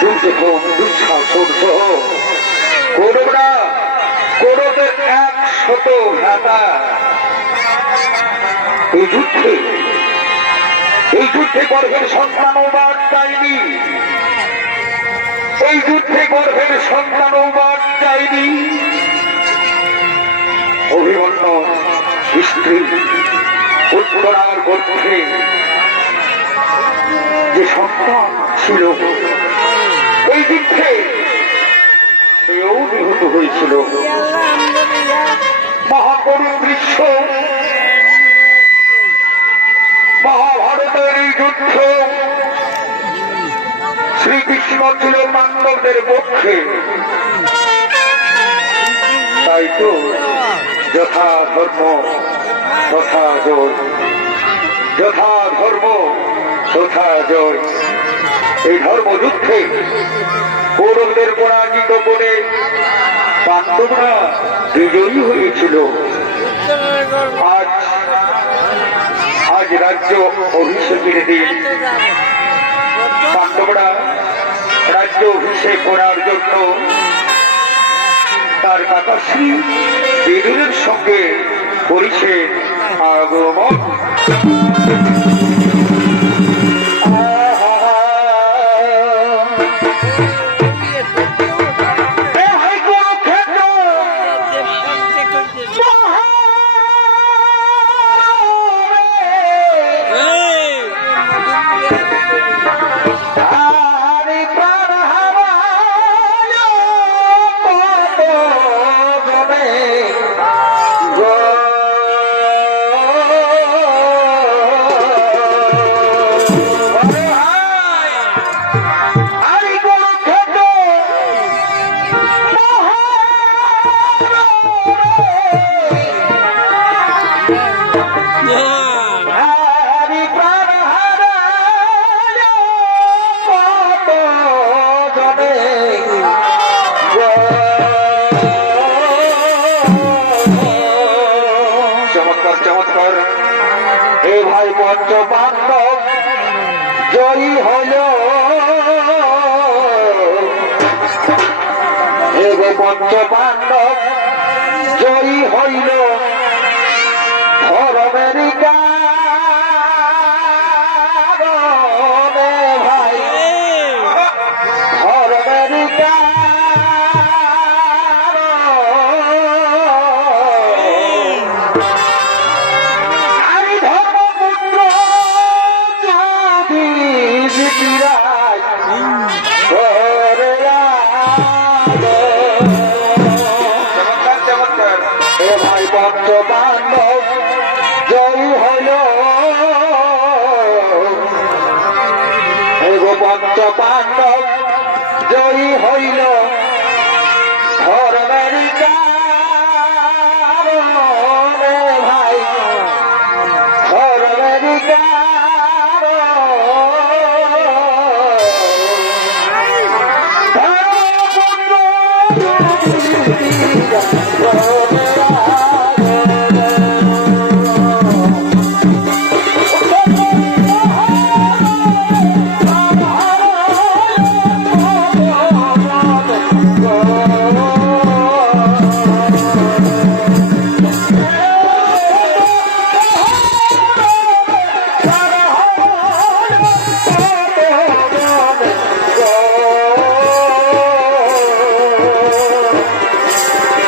দুর্যোধন দুঃশাসন সহ কৌরবরা কৌরবের 100 ঘাটা এই যুদ্ধে গর্ভের সন্তানও বাদ যায়নি। এই যুদ্ধে গর্ভের সন্তানও বাদ যায়নি। অভিমন্যু স্ত্রী উত্তরার গর্ভে যে সন্তান ছিল এই যুদ্ধে সেও নিহত হয়েছিল। মহাকরুণ দৃশ্য মহাভারতের এই যুদ্ধ। শ্রীকৃষ্ণ ছিল পাণ্ডবদের পক্ষে, তাই তো যথা ধর্ম তথা জয়, যথা ধর্ম তথা জয়। এই ধর্মযুদ্ধে কৌরবদের পরাজিত করে পাণ্ডবরা বিজয়ী হয়েছিল। আজ রাজ্য অভিষেকের দিন। পাণ্ডবরা রাজ্য অভিষেক করার জন্য তার কাকা শ্রী বিদুরের সঙ্গে করেছে আগমন। পঞ্চপাণ্ডব জয়ী হইল, পঞ্চপাণ্ডব জয়ী হইল ধর্মের ভাই, ধর্মের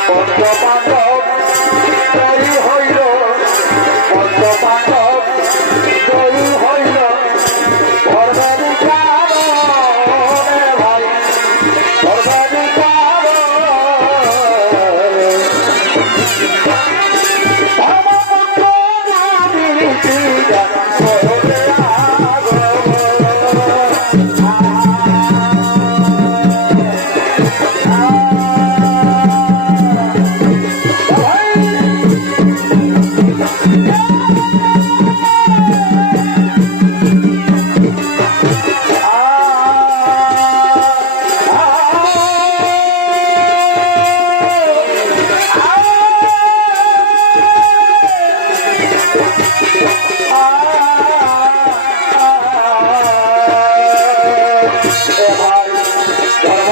পঞ্চপাণ্ডব জয়ী হইল, পঞ্চপাণ্ডব জয়ী হইল ধর্মের ভাই, ধর্মের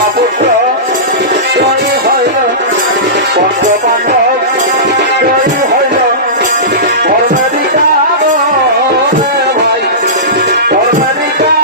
পুত্র জয় হইল পঞ্চপাণ্ডব জয় হইল ধর্মেরই কাম ভাই ধর্মেরই কাম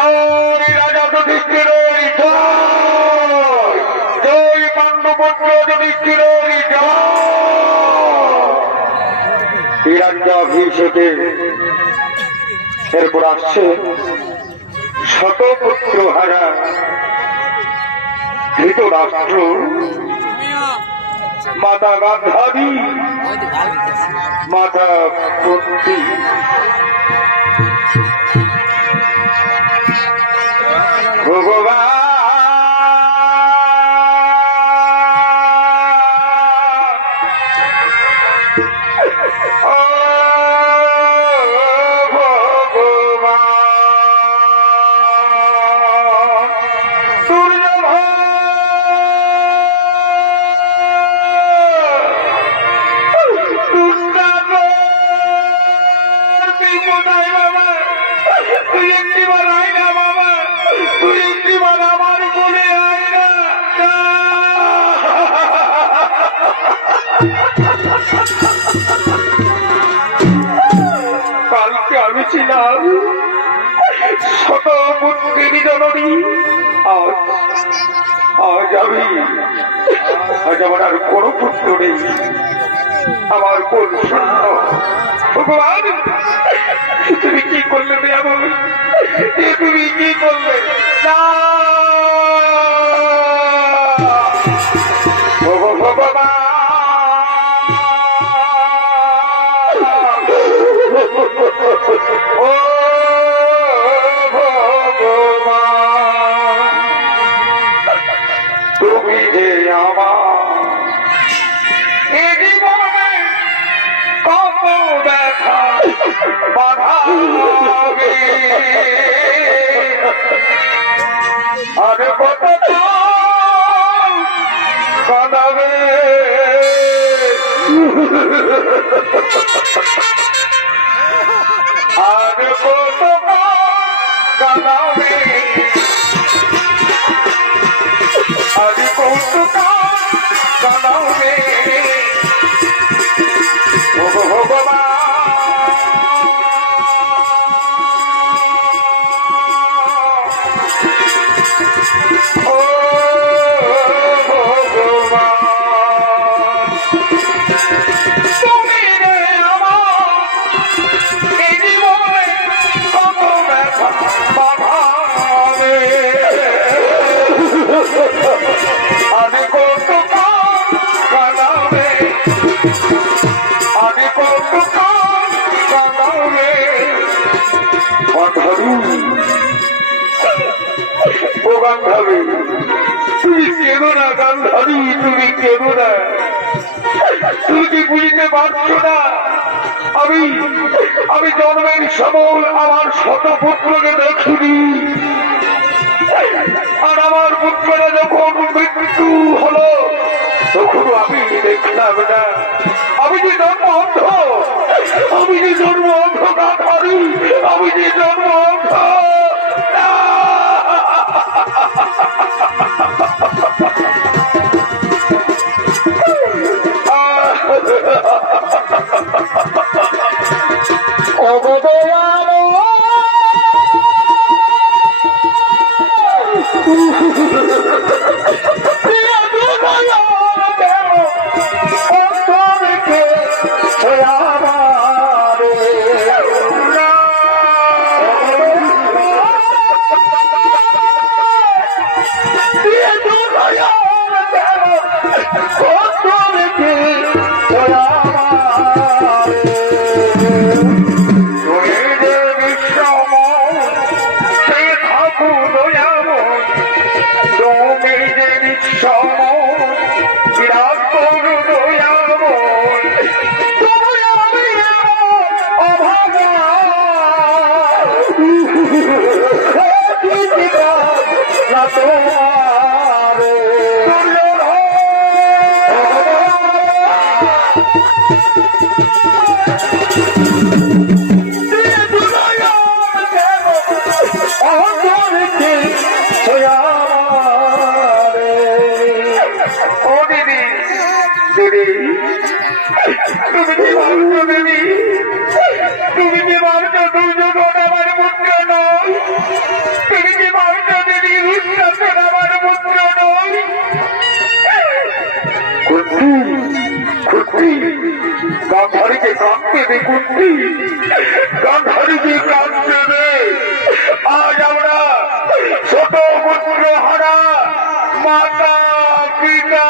জয় রাজা যুধিষ্ঠির জয়, জয় পাণ্ডুপুত্র যুধিষ্ঠির জয়। এই রাজ্যাভিষেকে এরপর আসছে শতপুত্র হারা ধৃতরাষ্ট্র, মাতা গান্ধারী, মাতা কুন্তী। ভগবান কালকে আমি ছিলাম শতপুত্রের জননী, আজ আমার আর কোনো পুত্র নেই, আমার কোন শূন্য। ভগবান তুমি কি করলে তুমি কি করলে? ভগবান ও ভগবান, তুমি যে আমার এই জীবনে কত ব্যথা বাধাবে, আর কত কাঁদাবে, আর কত কাঁদাবে, আর কত কাঁদাবে। ভগবান ও ভগবান, তুমি রে আমার এই জীবনে কত ব্যথা বাধাবে, আমি কত কাঁদাবে, আমি কত কাঁদাবে। ও গান্ধারী, তুমি কেঁদো না গান্ধারী, তুমি কেঁদো না। তুমি কি বুঝতে পারছো না আমি জন্মের সময় আমার শতপুত্রকে দেখিনি, আর আমার পুত্ররা যখন মৃত্যু হলো তখন আমি দেখলাম না। আমি যে জন্ম অন্ধ, আমি যে জন্ম অন্ধ গান্ধারী, আমি যে জন্ম অন্ধ। দেবী তুমি কি ভাবছো দেবী তুমি কি ভাবছো দুর্যোধন আমার পুত্র নয় তুমি কি ভাবছো দেবী দুঃশাসন আমার পুত্র নয় কুন্তি কুন্তি গান্ধারীকে কাঁদতে দে কুন্তি গান্ধারীকে কাঁদতে দে আজ আমরা ছোট পুত্র হারা মাতা পিতা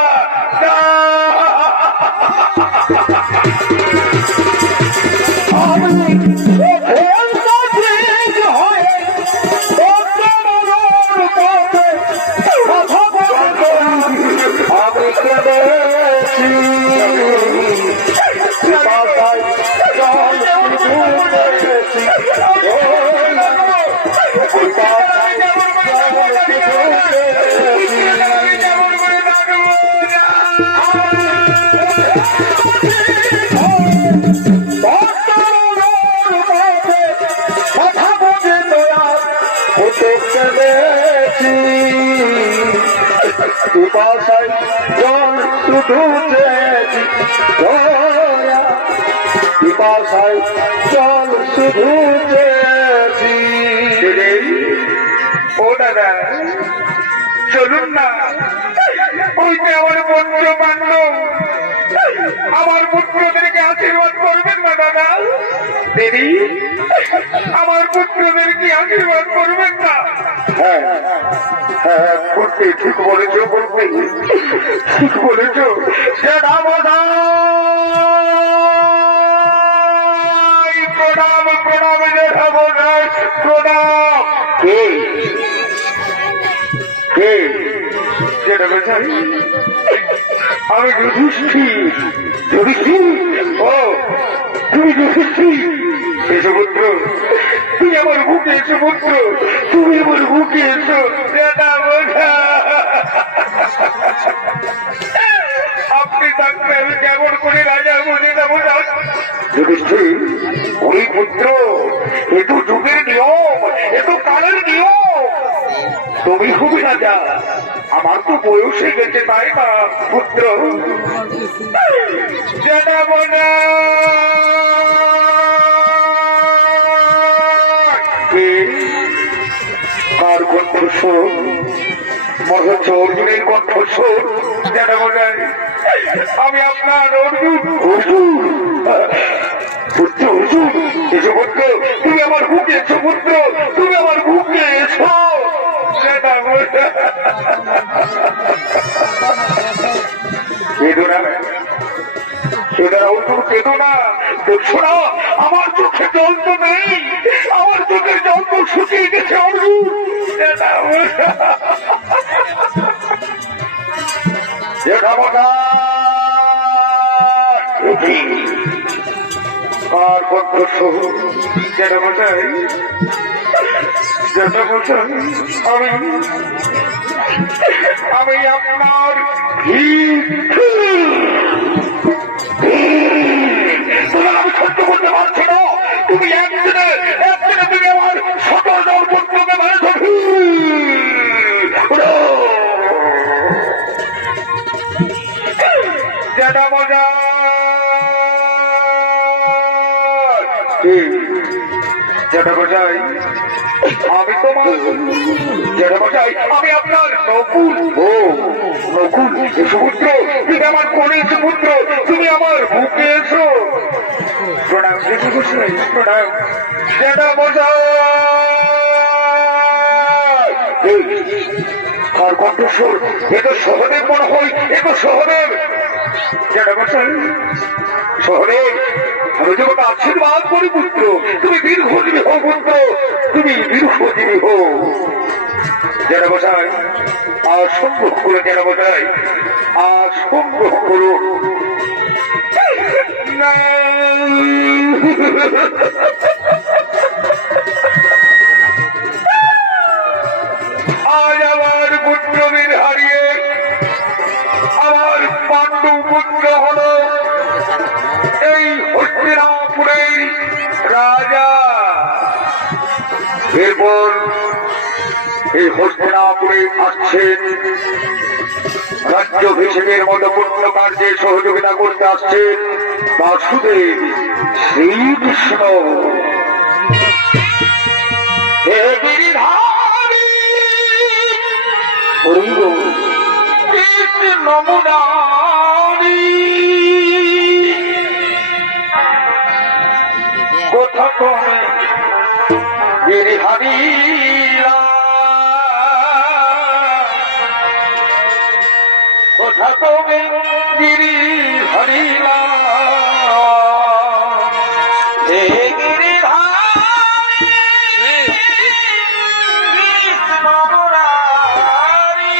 পিপাসায় জল শুধু চেয়েছি পিপাসায় জল শুধু চেয়েছি ও দাদা চলুন না ওই যে আমার পুত্র পাণ্ডব আমার পুত্রদেরকে আশীর্বাদ করবেন না দাদা দেবী আমার পুত্রদেরকে আশীর্বাদ করবেন না হ্যাঁ হ্যাঁ করতে ঠিক বলেছ করতে ঠিক বলেছ প্রণাম প্রণাম প্রণাম কে কে আমি যুধিষ্ঠির যুধিষ্ঠির ও তুমি যুধিষ্ঠির এসো পুত্র তুই আমার বুকে এসো পুত্র তুমি আমার বুকে এসো আপনি থাকলে আমি কেমন করে রাজা বলে যাবো যুধিষ্ঠির ওই পুত্র এ তো যুগের নিয়ম এ তো কালের নিয়ম তুমি খুবই রাজা আমার তো বয়স হয়ে গেছে তাই না পুত্র জানাবো না কার কণ্ঠস্বর মনে হচ্ছে অর্জুনের কণ্ঠস্বর জানাবো না আমি আপনার অর্জুন অর্জুন পুত্র অর্জুন এসো পুত্র তুমি আমার বুকে এসো পুত্র তুমি আমার বুকে এসো আমার চোখে জল তো নেই আমার চোখের জল তো শুকিয়ে গেছে অর্জুন কার কণ্ঠ জনমশাই জনমশাই আমি আপনার আমি সহ্য করতে পারছি না তুমি একদিনে তুমি আমার সকল দল পুত্রকে মারেছ জনমশাই আমি তোমার জনমশাই আমি আপনার নকুল ও নকুল সুপুত্র তুমি আমার কোলে এসো পুত্র তুমি আমার বুকে এসো প্রণাম জনমশাই প্রণাম জনমশাই কার কণ্ঠস্বর এ তো সহদেব মনে হয় এ তো সহদেব জনমশাই সহদেব আমি তোমাকে আশীর্বাদ করি পুত্র তুমি দীর্ঘজীবী হো পুত্র তুমি দীর্ঘজীবী হো জনমশাই আর সংগ্রহ করে জনমশাই আর সংগ্রহ করুন আজ আমার পুত্রদের হারিয়ে আমার পাণ্ডু পুত্র হল এই হস্তিনাপুরের রাজা এরপর এই হস্তিনাপুরে আসছেন রাজ্যাভিষেকের মতো পূর্ণ কার্যে সহযোগিতা করতে আসছেন বাসুদেব শ্রীকৃষ্ণ। হে গিরিধারী কৃষ্ণ মুরারি, কোথা কমে গিরিধারী, কোথা কমে গিরিধারী, হে গিরিধারী কৃষ্ণ মুরারি,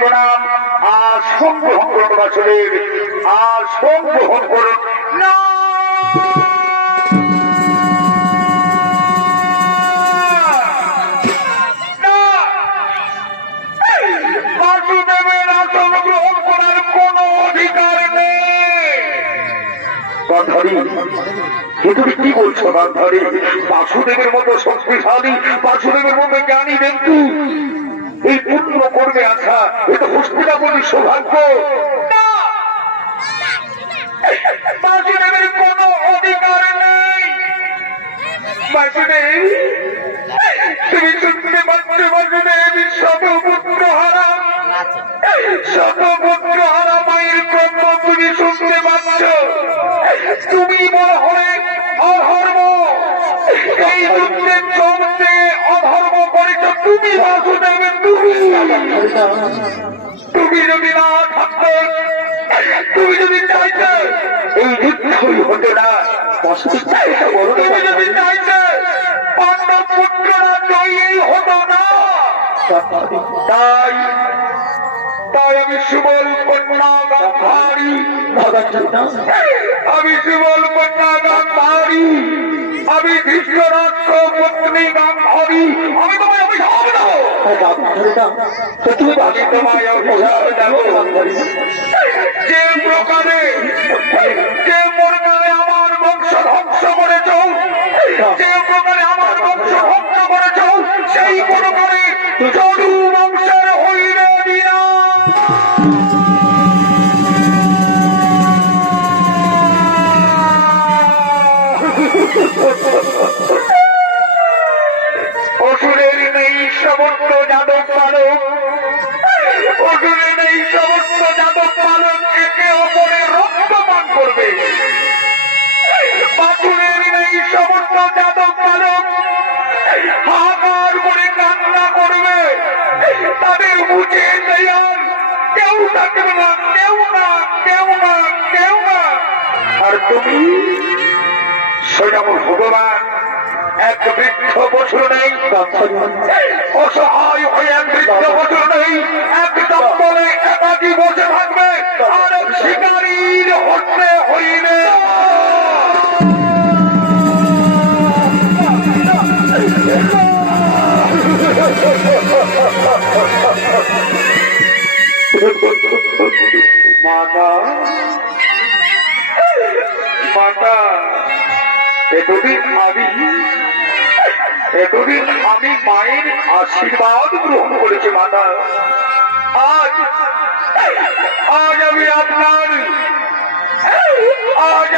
প্রণাম। আসন গ্রহণ করুন বাসুদেব, আসন গ্রহণ করুন। বাসুদেবের আসন গ্রহণ করার কোন অধিকার নেই। তুমি কি বলছো গান্ধারী? বাসুদেবের মতো শক্তিশালী, বাসুদেবের মতো জ্ঞানী ব্যক্তি এই পূর্ণ করবে আশা, এটা হস্তিনাপুরের সৌভাগ্য। বাসুদেবের কোন অধিকার নেই। বাসুদেব তুমি শুনতে পাচ্ছ? বাসুদেব শতপুত্র হারা, শতপুত্র হারা মায়ের কর্ম তুমি শুনতে পাচ্ছ? তুমি বড় হয়ে অধর্ম, এই যুদ্ধের চলতে অধর্ম করেছ তুমি বাসুদেবের। তুমি যদি না থাকতে, তুমি যদি চাইতে এই যুদ্ধই হতো না। তুমি যদি চাইতে পাণ্ডব পুত্ররা জয়ী হতো না। তাই তাই আমি সুবল কন্যা গান্ধারী, আমি সুবল কন্যা গান্ধারী, আমি ধৃতরাষ্ট্র পত্নী গান্ধারী, আমি তোমায় অভিশাপ দেব। আমি তোমায় অভিশাপ দেব। যে প্রকারে আমার বংশ ধ্বংস করেছ, যে প্রকারে আমার বংশ ধ্বংস করেছ, সেই প্রকারে যদু বংশের হইলে দিনা। অসুরের নেই সমস্ত যাদব পালক, অসুরের নেই সমস্ত যাদব পালক একে অপরের রক্ত পান করবে। বাসুরের নেই সমস্ত যাদব পালক হাহাকার করে কান্না করবে। তাদের বুঝে দেয়ার কেউ থাকবে না, কেউ না, কেউ না, কেউ না। আর তুমি স্বয়ং ভগবান এক বৃদ্ধ বছর নেই, অসহায় হয়ে এক বৃদ্ধ বছর নেই, এক জঙ্গলে একাকি বসে থাকবে আর শিকারীর হত্যে হইলে মাতা মাতা এতদিন আমি মায়ের আশীর্বাদ গ্রহণ করেছি মাতা। আজ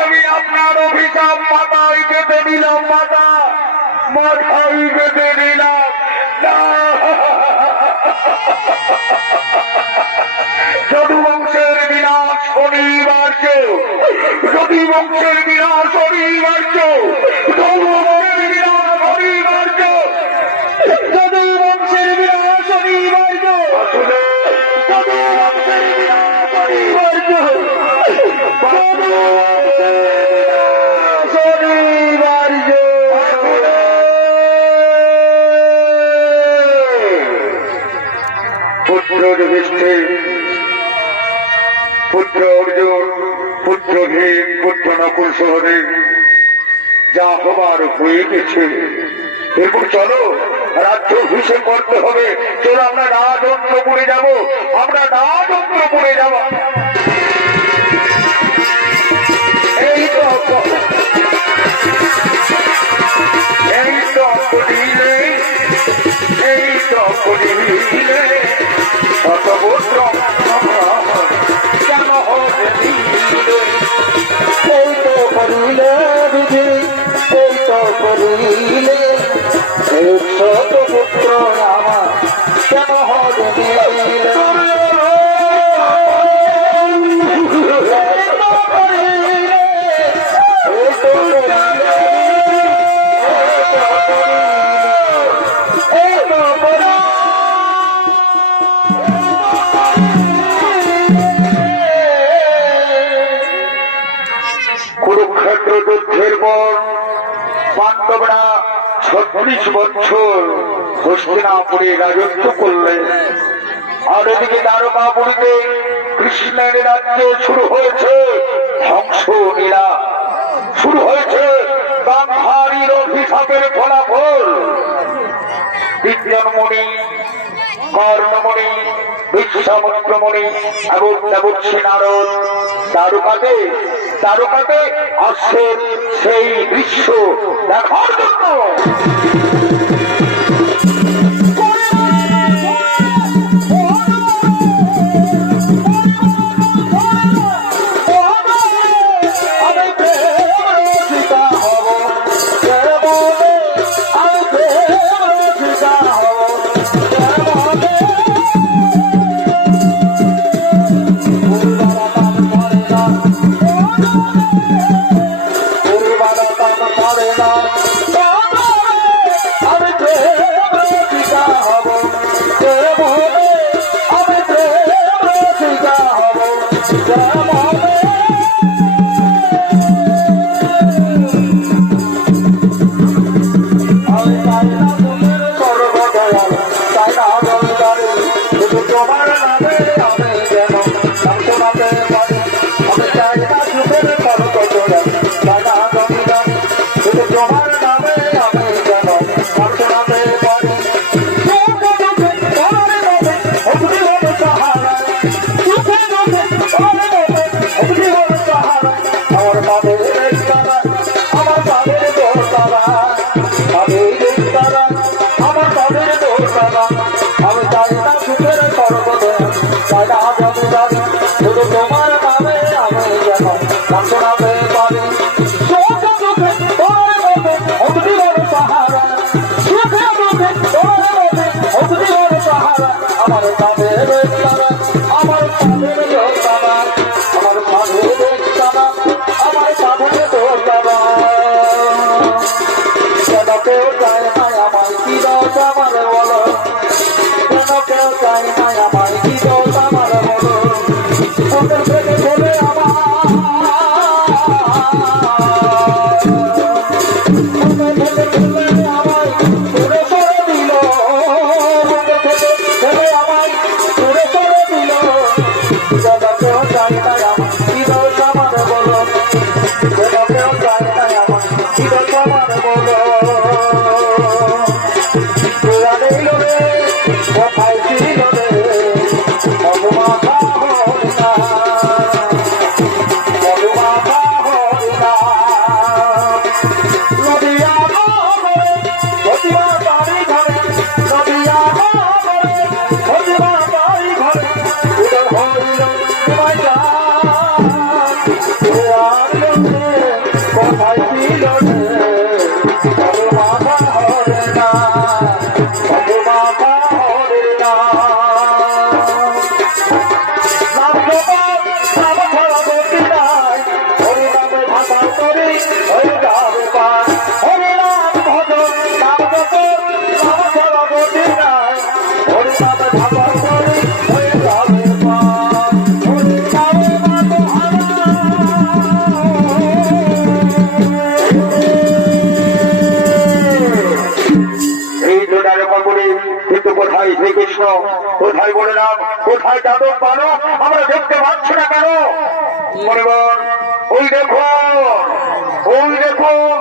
আমি আপনার অভিশাপ মাথায় বেঁধে নিলাম মাতা, মাথায় বেঁধে নিলাম। যদুবংশের বিনাশ অনিবার্য, যদুবংশের বিনাশ অনিবার্য, যদুবংশের বিনাশ অনিবার্য, যদুবংশের বিনাশ অনিবার্য, যদুবংশের বিনাশ অনিবার্য, পুত্র যুধিষ্ঠির, পুত্র অর্জুন, পুত্র ভীম, পুত্র নকুল সহদেব, যা হবার হয়ে গেছে। এরপর চলো রাজ্য অভিষেক করতে হবে। চলো আমরা রাজন্দ্রপুরে যাব, আমরা রাজন্দ্রপুরে যাব। এই তো করিলে, এই তো করিলে শতপুত্র কেন হবে দিলে, এই তো করিলে বিধি, এই তো করিলে শতপুত্র আমার কেন হবে দিলে। কুরুক্ষেত্র যুদ্ধের পর পাণ্ডবরা 36 বছর হস্তিনাপুরে রাজত্ব করলেন। আর এদিকে দ্বারকাপুরীতে কৃষ্ণের রাজ্যে শুরু হয়েছে ধ্বংস লীলা, শুরু হয়েছে গান্ধারীর অভিশাপের ফলাফল। বিদ্যামণি, কর্ণমণি, বিশ্বামিত্রমণি এবং দেবর্ষি নারদ দ্বারকাতে আসছেন সেই দৃশ্য দেখার জন্য। শ্রীকৃষ্ণ কোথায় বললাম, কোথায় যাদব পালো আমরা দেখতে পাচ্ছি না কেন? পরিবার ওই দেখুন, ওই দেখুন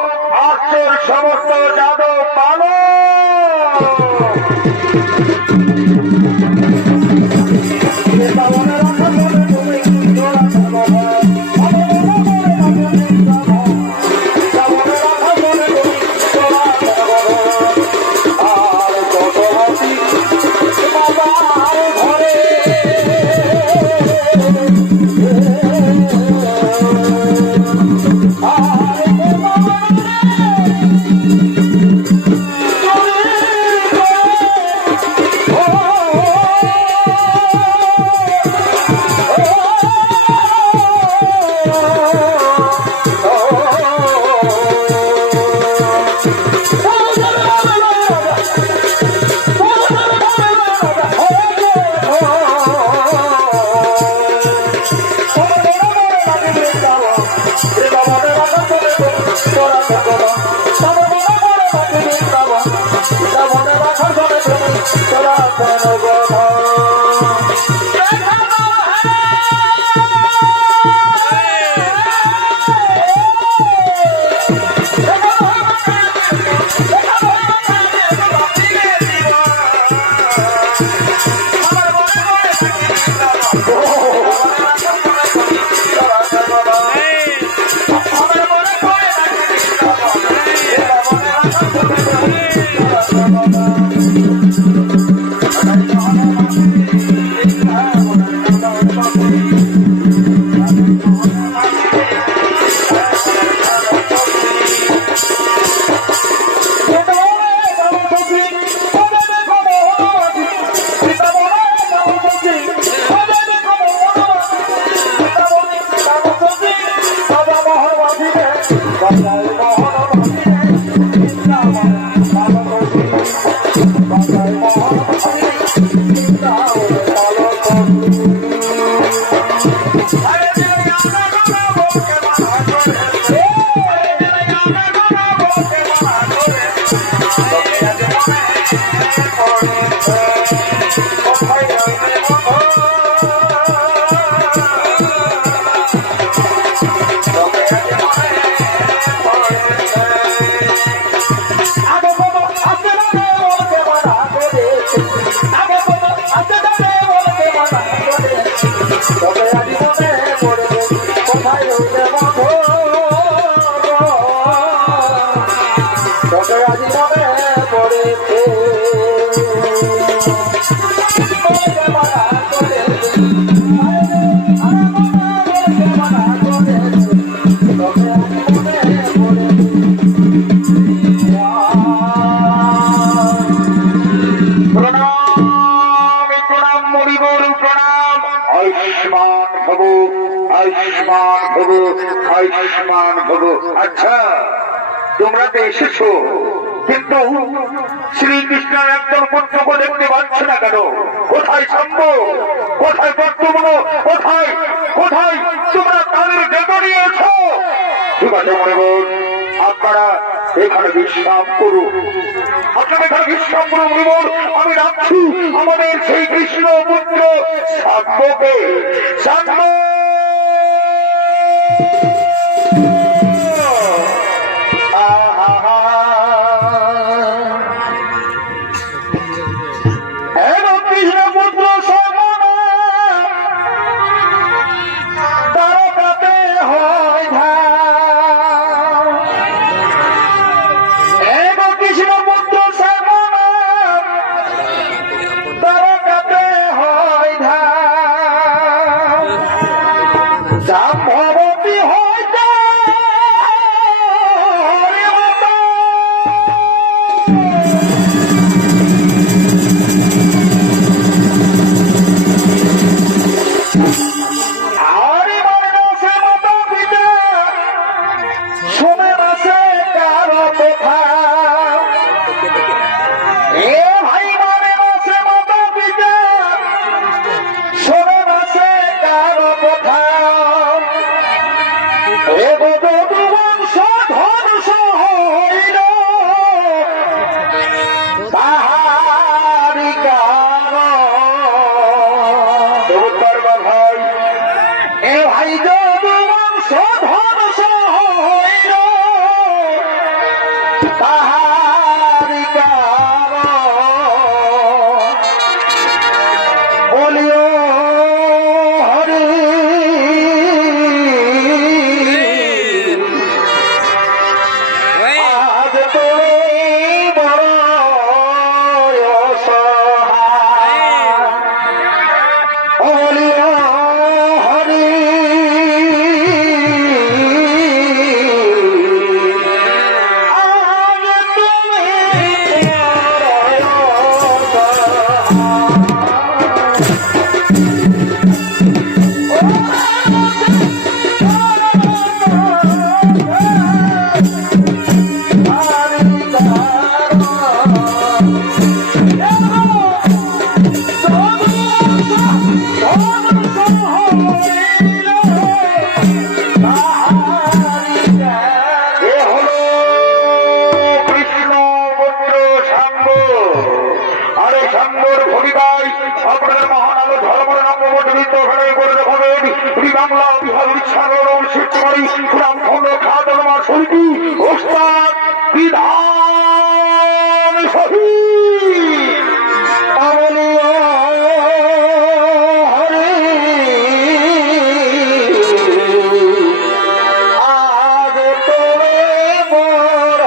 আসছে সমস্ত যাদব পালো। আচ্ছা তোমরা তো এসেছো, কিন্তু শ্রীকৃষ্ণের একজন পুত্রকে দেখতে পাচ্ছ না কেন? কোথায় শম্ভ, কোথায় বর্তমান, কোথায় কোথায় তোমরা তাদের ডেকে নিয়েছো? ঠিক আছে মনে বল, আপনারা এখানে বিশ্রাম করুন, আপনারা এখানে বিশ্রাম করুন মনে বল। আমি রাখছি আমাদের সেই কৃষ্ণ পুত্র শম্ভকে। শম্ভ জাম্ববতী হয় তাহারি বলিও হরি আজ তুমি বড় অসহায় বলিও হরি আজ তুমি আপনারা মহান আলো ধর্মের নবমন্ডিত করে দেখবেন বাংলা বিহার উৎসাহ শিক্ষারী রামখণ্ড খাদর মা শৈলী ওস্তাদ বিধান শহীদ আমলিয়া হরে আজ তোরে বড়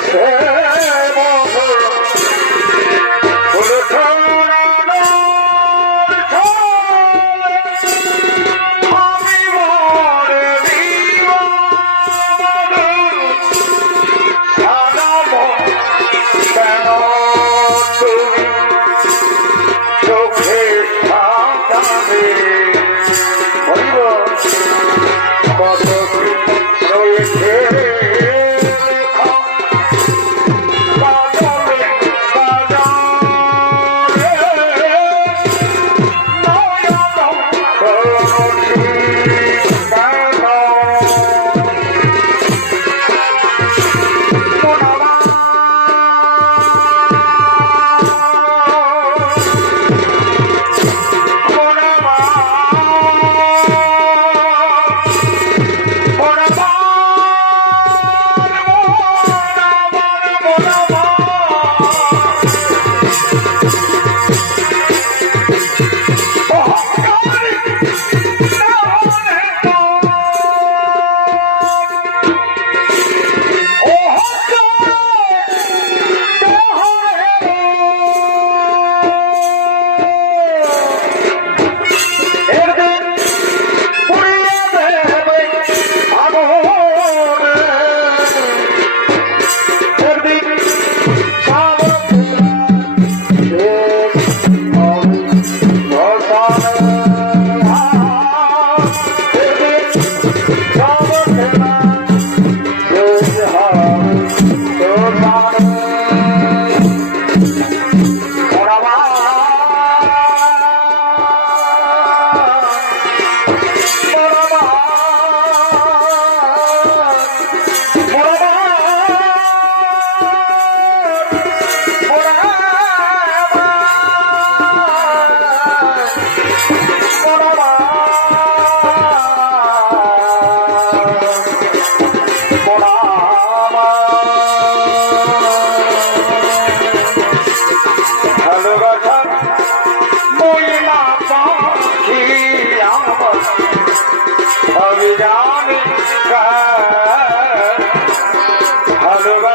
Yeah.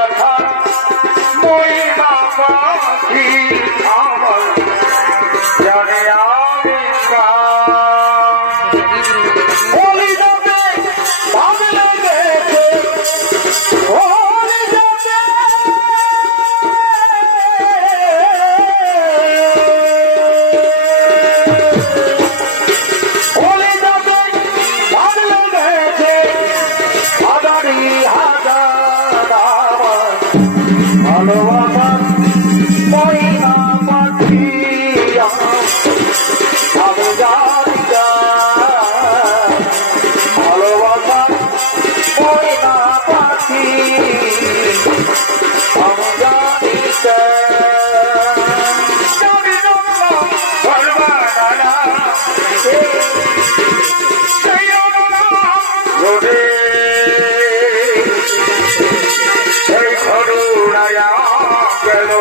ব্যথা ময়না পাখি আমার জানে আমি বলি যাবে ভাবলে দেখে বলি যাবে বলি যাবে ভাবলে দেখে হাজারি হাজার ভালোবাসার ময়না পাখি আমি জানি না ভালোবাসার ময়না পাখি আমি জানি না জানি না রোদে সেই করুণায় গেল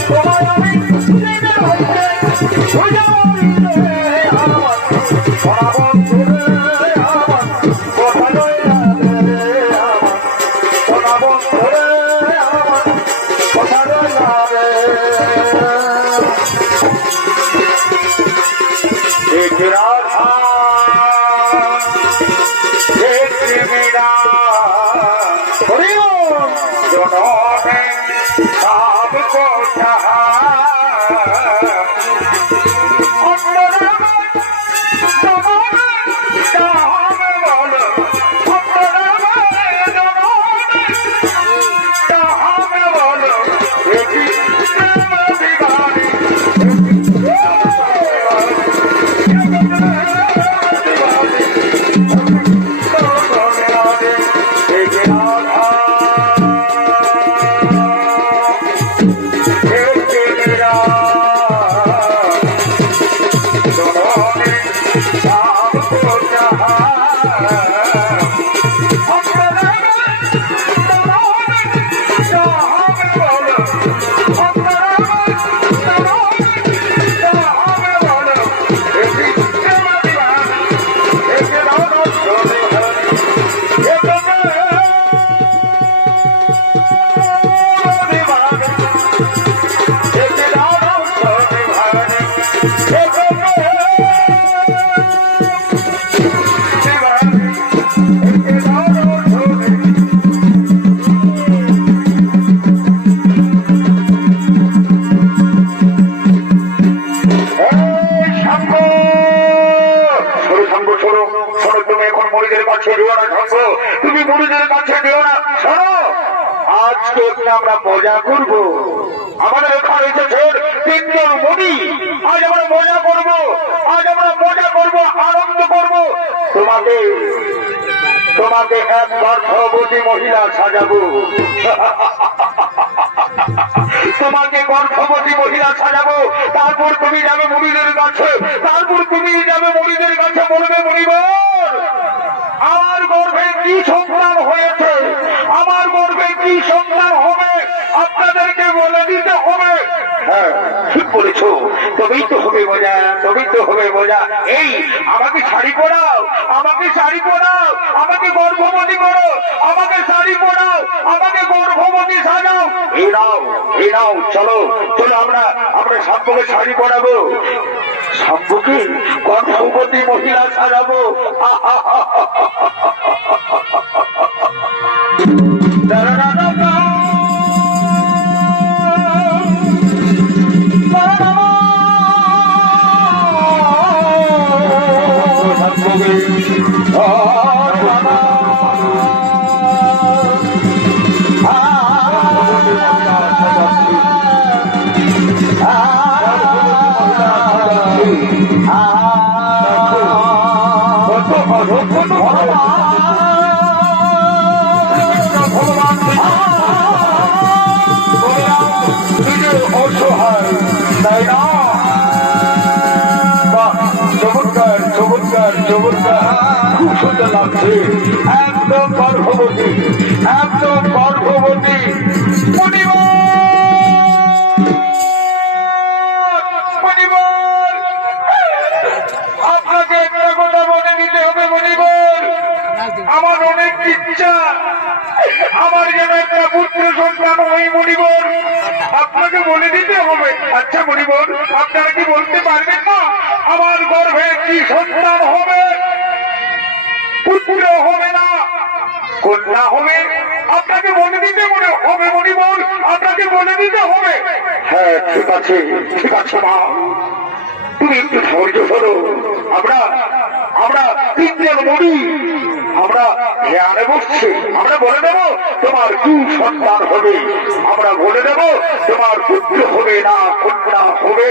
তোমায় আমি চিনে হইতে সোজা মরিলে আমার সোনা বন্ধু রে আমার কথা লইয়া রে আমার সোনা বন্ধু রে আমার কথা লইয়া রে एक राधा एक मेरा दोनों ने सबको चाहा তুমি মরিদের কাছে দিও না শোনো আজকে আমরা মজা করবো আমাদের এখানে এসেছে তিনজন মনি আজ আমরা মজা করবো আজ আমরা মজা করবো আনন্দ করবো তোমাকে তোমাকে এক গর্ভবতী মহিলা সাজাবো তোমাকে গর্ভবতী মহিলা সাজাবো তারপর তুমি যাবে মনিদের কাছে তারপর তুমি যাবে মনিদের কাছে বলবে মনিবর আমার গর্ভে কি সন্তান হয়েছে আমার গর্ভে কি সন্তান হবে আপনাদেরকে বলে দিতে হবে হ্যাঁ ঠিক বলেছো তবেই তো হবে মজা তবেই তো হবে মজা এই আমাকে শাড়ি পরাও আমাকে শাড়ি পরাও আমাকে গর্ভবতী করো আমাকে শাড়ি পরাও আমাকে গর্ভবতী সাজাও এই নাও চলো চলো আমরা শাম্পুকে শাড়ি পরাবো শাম্পুকে গর্ভবতী মহিলা সাজাবো খুব সুন্দর লাগছে একদম গর্ভবতী আপনাকে একটা কথা মনে নিতে হবে মনিবর আমার অনেক ইচ্ছা আমার যেন একটা পুত্র সন্তান হয় মনিবর আপনাকে বলে দিতে হবে আচ্ছা মনিবর আপনারা কি বলতে পারবেন না আমার গর্ভে কি সন্তান হবে পুত্র হবে না কন্যা হবে আপনাকে বলে দিতে হবে মনিবর আপনাকে বলে দিতে হবে হ্যাঁ ঠিক আছে মা তুমি একটু ধৈর্য ধরো আমরা তিনজন মনি আমরা ধ্যানে বসছি আমরা বলে দেব তোমার কি সন্তান হবে আমরা বলে দেব তোমার পুত্র হবে না কন্যা হবে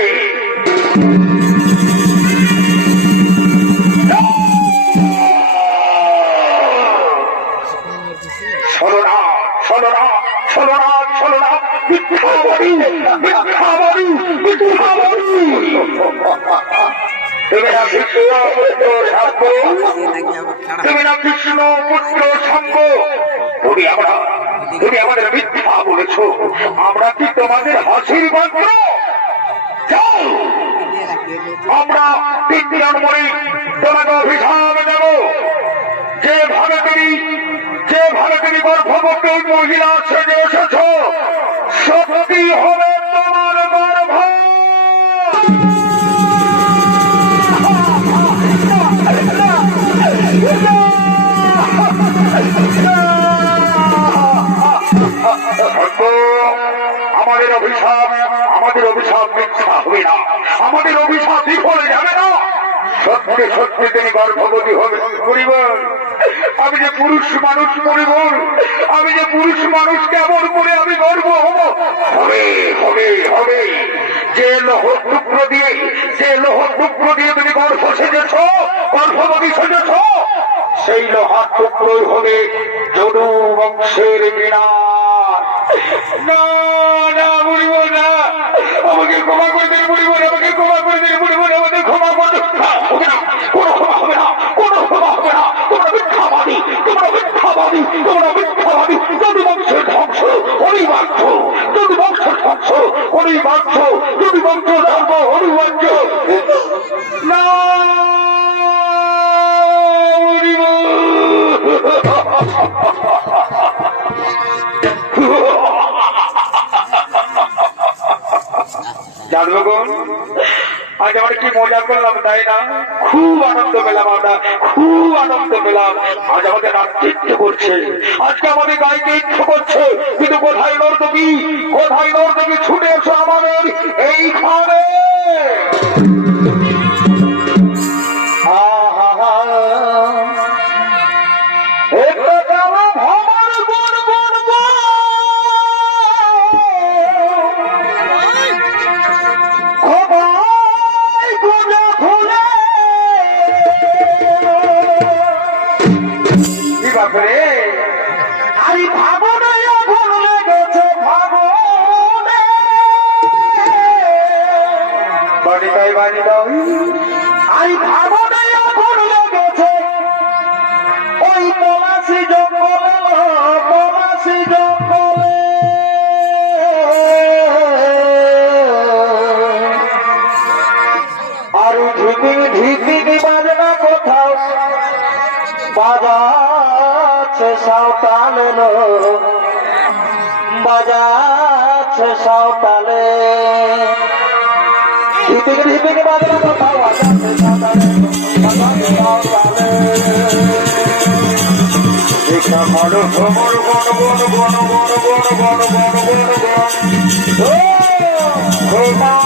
তুমি না কৃষ্ণ পুত্র শম্ভ আমরা তুমি আমাদের মিথ্যা বলেছ। আমরা কি তোমাদের হাসির পাত্র? যাও, আমরা 3 জন মরি তোমাকে অভিশাপ দেব। যেভাবে তুমি গর্ভবতী মহিলা সেজে এসেছ, সত্যি হবে তোমার গর্ভ। আমাদের অভিশাপ মিথ্যা হবে না, আমাদের অভিশাপ বিফলে যাবে না। সত্যি সত্যি তিনি গর্ভবতী হবে। পরিবার, আমি যে পুরুষ মানুষ, পরিবার, আমি যে পুরুষ মানুষ, কেমন করে আমি গর্ব হব? হবে হবে হবে। যে লোহর টুকরো দিয়ে তুমি গর্ভ সেজেছ, গর্ভবতী সেজেছ, সেই লোহার টুকরোই হবে যদু বংশের বিনাশ। না না বলিব না, আমাকে ক্ষমা করে দিন বলিব, আমাকে ক্ষমা করে দিন বলিব, আমাদের ক্ষমা করে হবে না, কোনো ক্ষমা হবে না, কোনো ক্ষমা হবে না। তোমরা মিথ্যাবাদী, তোমরা মিথ্যাবাদী, তোমরা মিথ্যাবাদী। যদু বংশের ধ্বংস অনিবার্য, যদু বংশের ধ্বংস অনিবার্য, যদু বংশ ধর্ম অনিবার্য। না বলিব। জানবগণ, আজ আমরা কি মজা করলাম, তাই না? খুব আনন্দ পেলাম, আমরা খুব আনন্দ পেলাম। আজ আমাদের নাচতে ইচ্ছে করছে, আজকে আমাদের গাইতে ইচ্ছে করছে, কিন্তু কোথায় নর্তকী, কোথায় নর্তকী? ছুটে এসো আমাদের এইখানে। আমি ভাবনে আগুন লেগেছে, ভাবনে বাড়িটাই বাড়িটাই, আমি ভাবনে আগুন লেগেছে ওই পলাশি জঙ্গলে, পলাশি জঙ্গলে। আর ঢিপিং ঢিপিং বাজনা কোথাও বাজাচ্ছে সাঁওতালে, বাজাচ্ছে সাঁওতালে। ঢিপিং ঢিপিং বাজনা কোথাও বাজাচ্ছে সাঁওতালে, বাজাচ্ছে সাঁওতালে। দেখা বড় খবর বড় বড় বড় বড় বড় বড় বড় বড় বড় বড়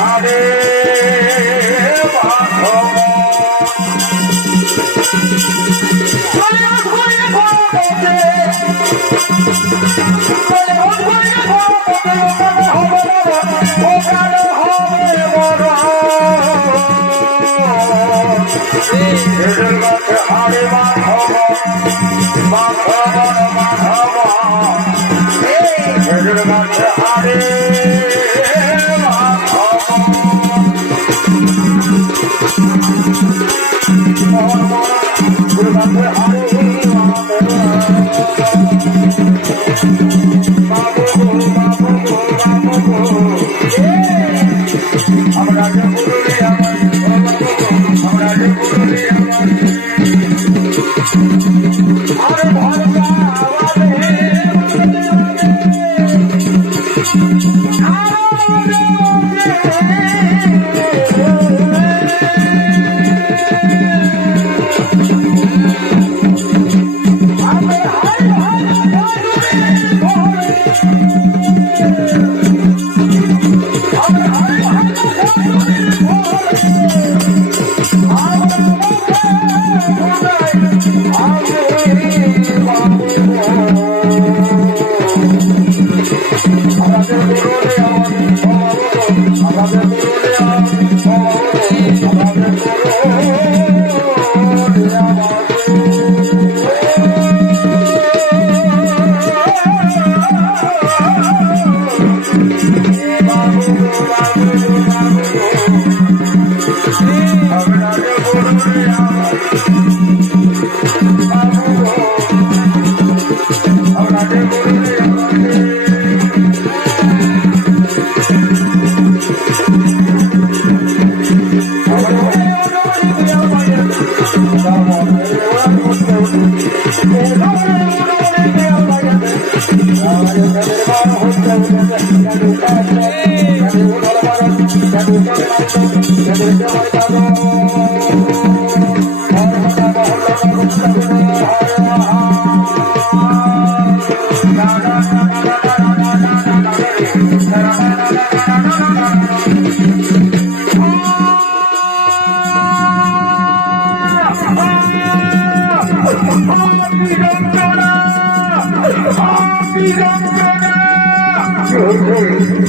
হারে হারে মাধব মাধব মাধব হারে আমরা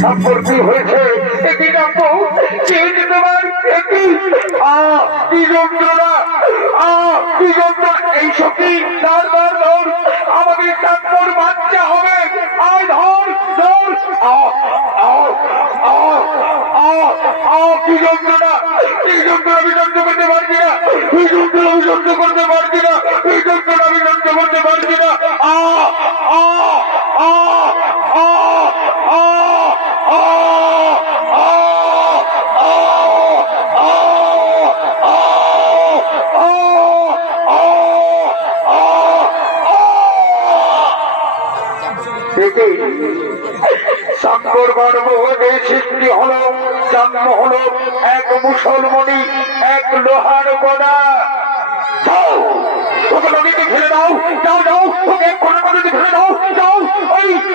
সম্পর্কে হয়েছে একটি কাপড় চেয়ে দিতে পারি কি যন্ত্রণা কি যন্ত্রণা এই শক্তি ধর ধর ধর আমাদের কাপড় বাচ্চা হবে আয় ধর ধর কি যন্ত্রণা এই যন্ত্রণা আমি সহ্য করতে পারছি না এই যন্ত্রণা আমি সহ্য করতে পারছি না এই যন্ত্রণা আমি সহ্য করতে পারছি না সাক্ষর গর্ভে সৃষ্টি হল জন্ম হল এক মুসলমানি এক লোহার গোড়া ওকে নদীতে ফেলে দাও যাও যাও ওকে কোনো নদীতে ফেলে দাও যাও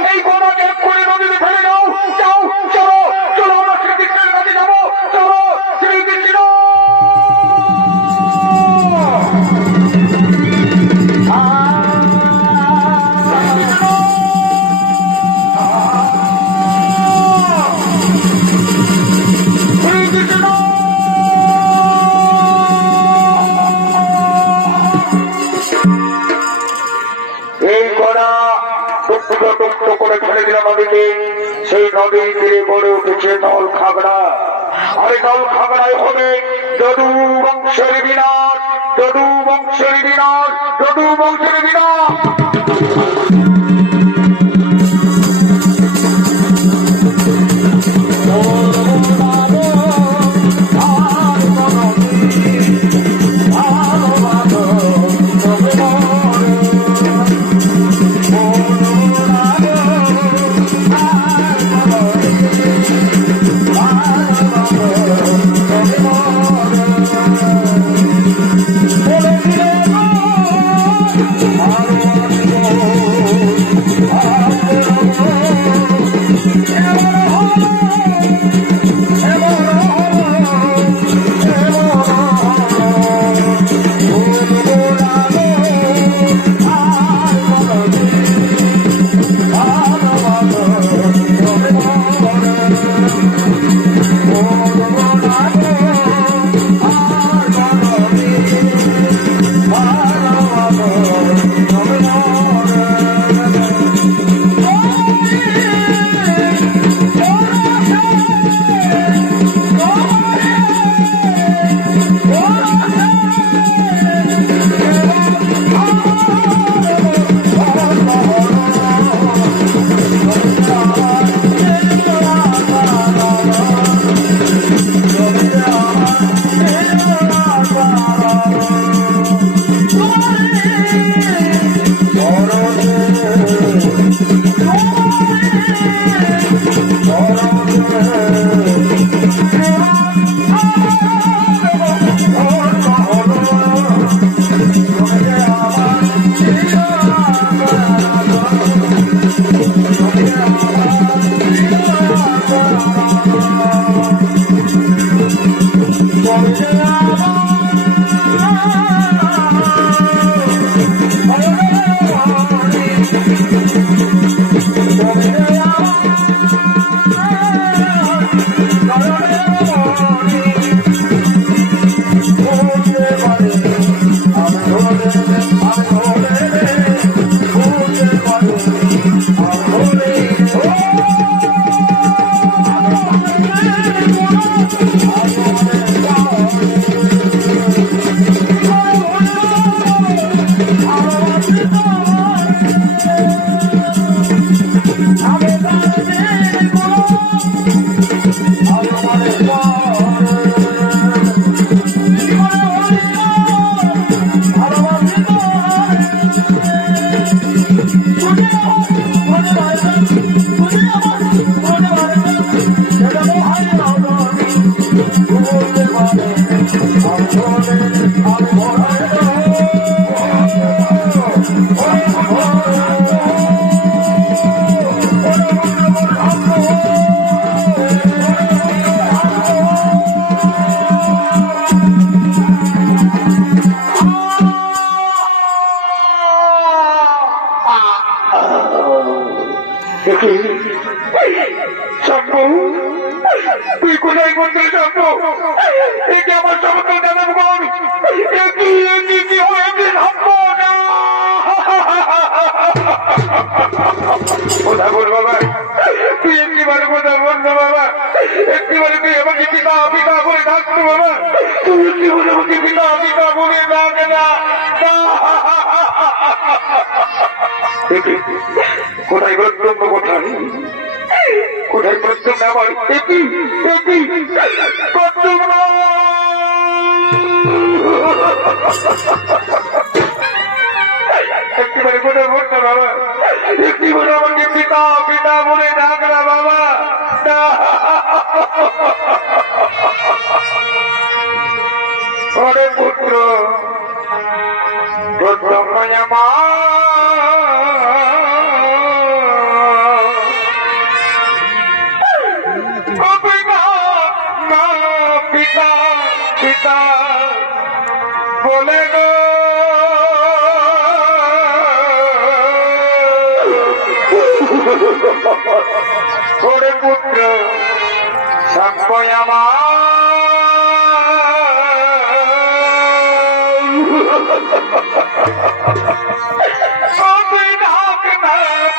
এই গোড়াকে করে নদীতে ফেলে দাও যাও চলো চলো আমরা শ্রীকৃষ্ণের কাছে যাবো চলো শ্রীকৃষ্ণ করে ফেলে দিল নদীতে সেই নদী তীরে গড়ে উঠেছে নল খাগড়া আর নল খাগড়ায় হবে যদু বংশের বিনাশ যদু বংশের বিনাশ যদু বংশের বিনাশ শম্ভু তুই কোথায় মন্দির শম্ভু একে আমার সমস্ত জানাব কর কি হয়েছে শম্ভু না কথা বল বাবা তুই একটিবারে কথা বল না বাবা একটিবারে তুই আমাকে পিতা পিতা বলে ডাকতো বাবা তুই একটিবারে আমাকে পিতা পিতা বলে ডাক না কোথায় প্রত্যঙ্গ কোথায় কোথায় প্রত্যঙ্গ আমার প্রত্যঙ্গ একটিবারে কোথায় বলতো বাবা একটিবারে আমাকে পিতা পিতা বলে ডাক না বাবা ওরে পুত্র প্রত্যঙ্গ পিতা পিতা বলে গো ওরে পুত্র সাম্পয়ামা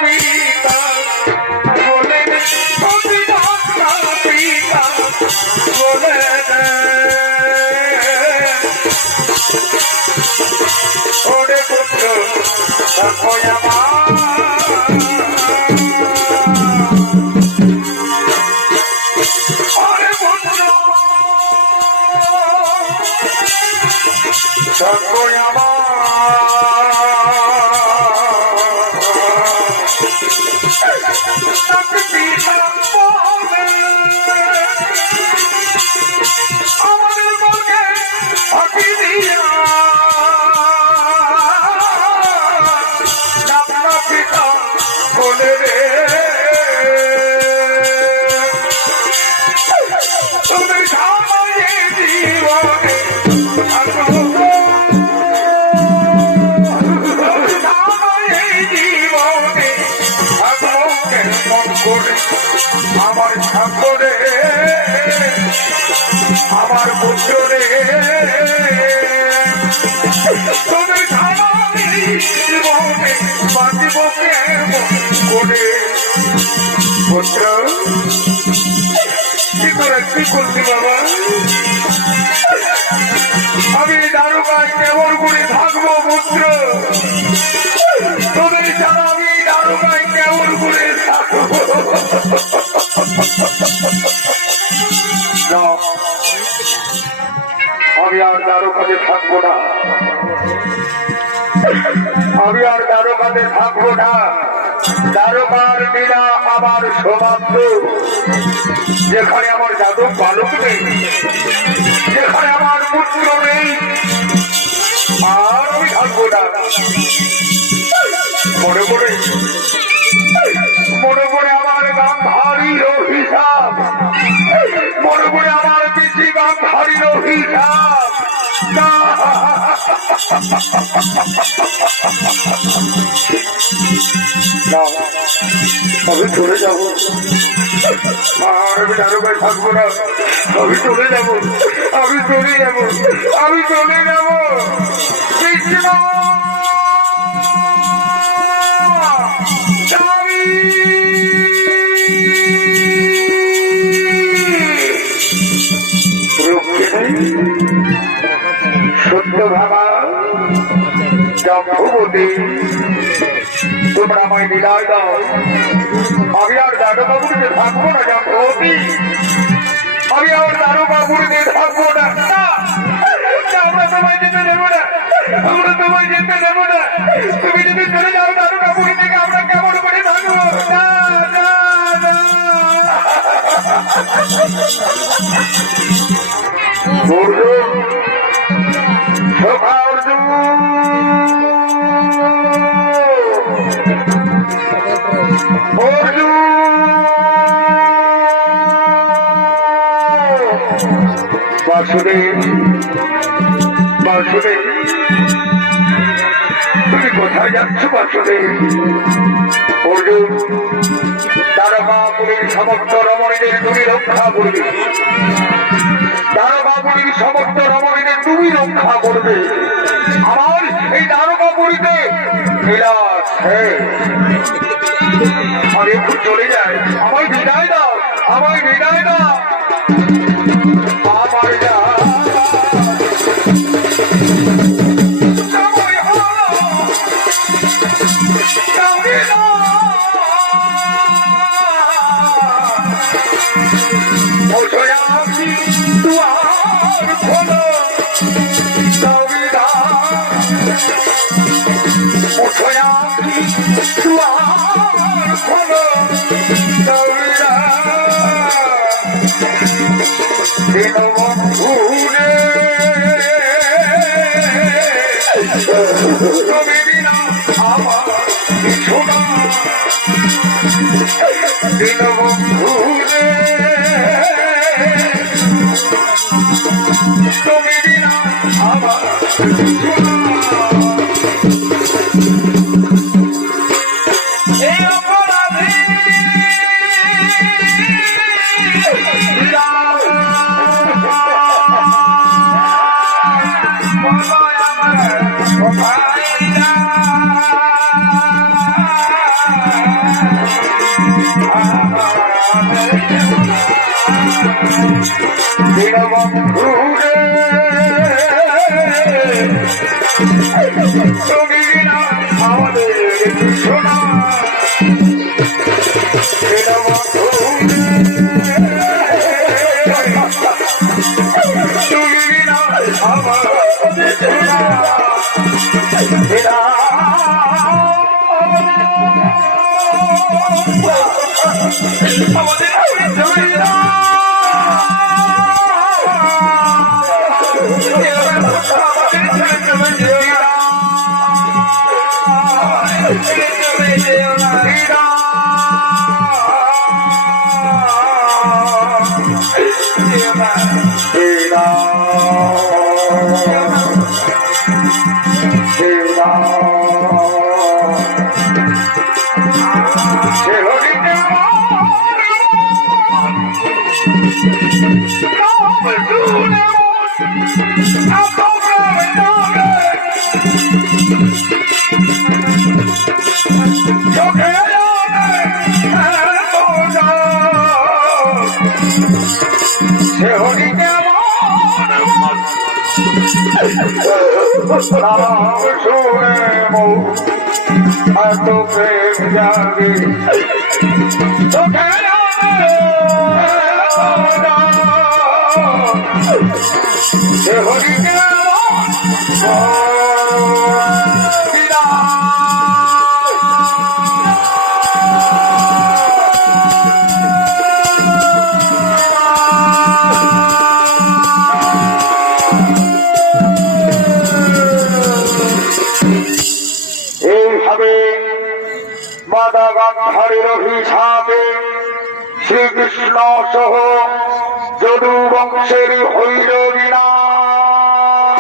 পিতা বলে পিতা বলে ওরে পুত্র সাম্পয়ামা আমাদের বলকে ফাঁকি দিয়া পিতা বলে রে তুমি সামায়ে জীবনে আমার ঠাকুরে আমার পুত্রে তুমি জীবনে বাঁচিব করে পুত্র কি করে কি করছি বাবা আমি দারুকায় কেমন করে থাকবো পুত্র তুমি ছাড়া আমি দারুকায় কেমন করে থাকবো আমি আর দারুকাতে থাকবো না আমি আর দারুকাতে থাকবো না দারুকার লীলা আমার সমাপ্ত যেখানে আমার জাদু বালক নেই যেখানে আমার পুত্র নেই আর আমি থাকবো না মনে করে আমার গান্ধারীর অভিশাপ মনে করে আমার পিসি গান্ধারীর অভিশাপ আমি চলে যাবো আর আমি দারুকায় থাকবো না আমি চলে যাবো কৃষ্ণ সত্য ভাবা জম্ভুবতী তোমরা আমায় বিদায় দাও আমি আর দারুবাবুরিতে থাকবো না জম্ভুবতী আমি আর দারুবাবুরিতে থাকবো না আমরা তোমায় যেতে দেবো না তুমি যদি চলে যাও দারুবাবুরি থেকে আমরা কেমন করে থাকবো বাসুদেব তুমি কোথায় যাচ্ছ বাসুদেব? অর্জুন, দ্বারকাপুরীর সমস্ত রমণীদের তুমি রক্ষা করবে। দ্বারকাপুরীর সমস্ত রমণীদের তুমি রক্ষা করবে। আমার এই দ্বারকাপুরীতে বিলাস আর একটু চলে যায়। আমায় বিদায় দাও, আমায় বিদায় দাও। আমার যা শ্রীকৃষ্ণ সহ যদু বংশের হইল বিনাশ।